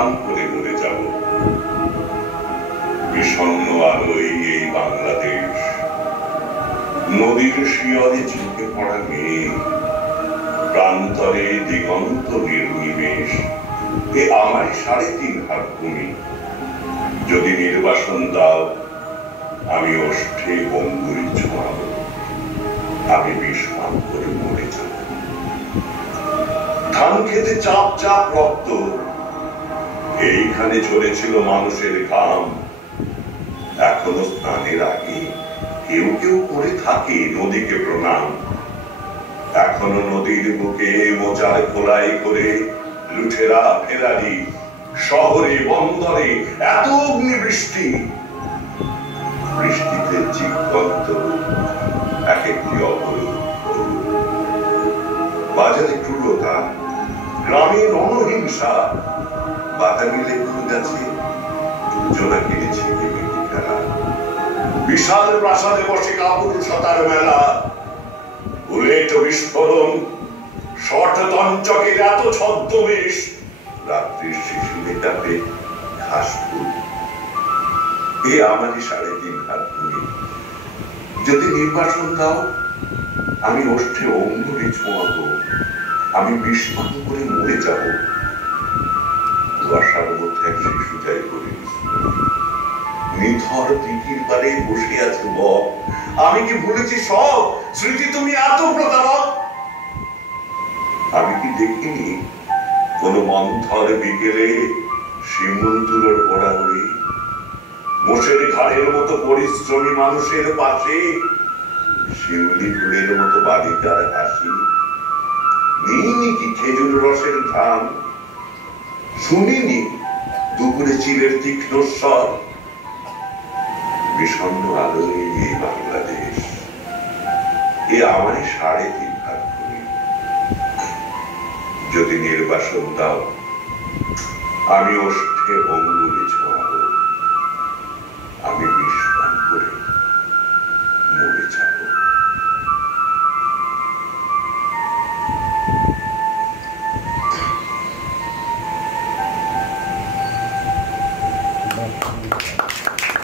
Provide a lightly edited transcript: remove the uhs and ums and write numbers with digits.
প্রাণ করে মরে যাব। বিষণ্ণ আলোয় এই বাংলাদেশ, নদীর শিয়রে ঝুঁকে পড়া মেঘ, প্রান্তরে দিগন্ত নির্নিমেষ, এ আমার ৩.৫ হাত ভূমি। যদি নির্বাসন দাও, আমি ওষ্ঠে অঙ্গুরি ছোঁয়াবো, আমি বিষ পান করে মরে যাব। ধান খেতে চাপ চাপ রক্ত, এইখানে ঝরেছিল মানুষের ঘাম। এখনো স্নানের আগে কেউ কেউ করে থাকে নদীকে প্রণাম। এখনো নদীর বুকে মোচার খোলাই করে লুঠেরা ফেরারি, শহরে বন্দরে এত অগ্নিবৃষ্টি। বৃষ্টিতে জীবন্ত এক একটি অবরোধ, বাজারে ক্রূরতা, গ্রামে রণহিংসা, বাতাবি লেবুর গাছে জোড়া কিনেছে খেলা। বিশাল প্রাসাদে বসে কাপুরুষতার মেলা, বুলেট বিস্ফোরণ, শটতঞ্চকের এত ছদ্মবেশ, রাত্রির শিশিরে কাঁপে ঘাস ফুল। এ আমারই ৩.৫ হাত ভূমি। যদি নির্বাসন দাও, আমি ওষ্ঠে অঙ্গুরি ছোঁয়াবো, আমি বিষ পান করে মরে যাব। কুয়াশার মধ্যে এক শিশু যাই করে নিথর দিঘির পাড়ে বসে আছে বক। আমি কি ভুলেছি সব স্মৃতি? তুমি এত প্রতারক। আমি কি দেখিনি কোন মন্থর বিকেলে শিমুল তুলোর ওড়াউড়ি, মোষের ঘাড়ের মতো পরিশ্রমী মানুষের পাশে শিউলি ফুলের মতো বালিকার হাসি? নিইনি কি খেজুর রসের ঘ্রাণ? শুনিনি দুপুরে চিলের তীক্ষ্ণ স্বর? বিষণ্ণ আলোয় এই বাংলাদেশ, এ আমার ৩.৫ হাত ভূমি। যদি নির্বাসন দাও, আমি ওষ্ঠে অঙ্গুরি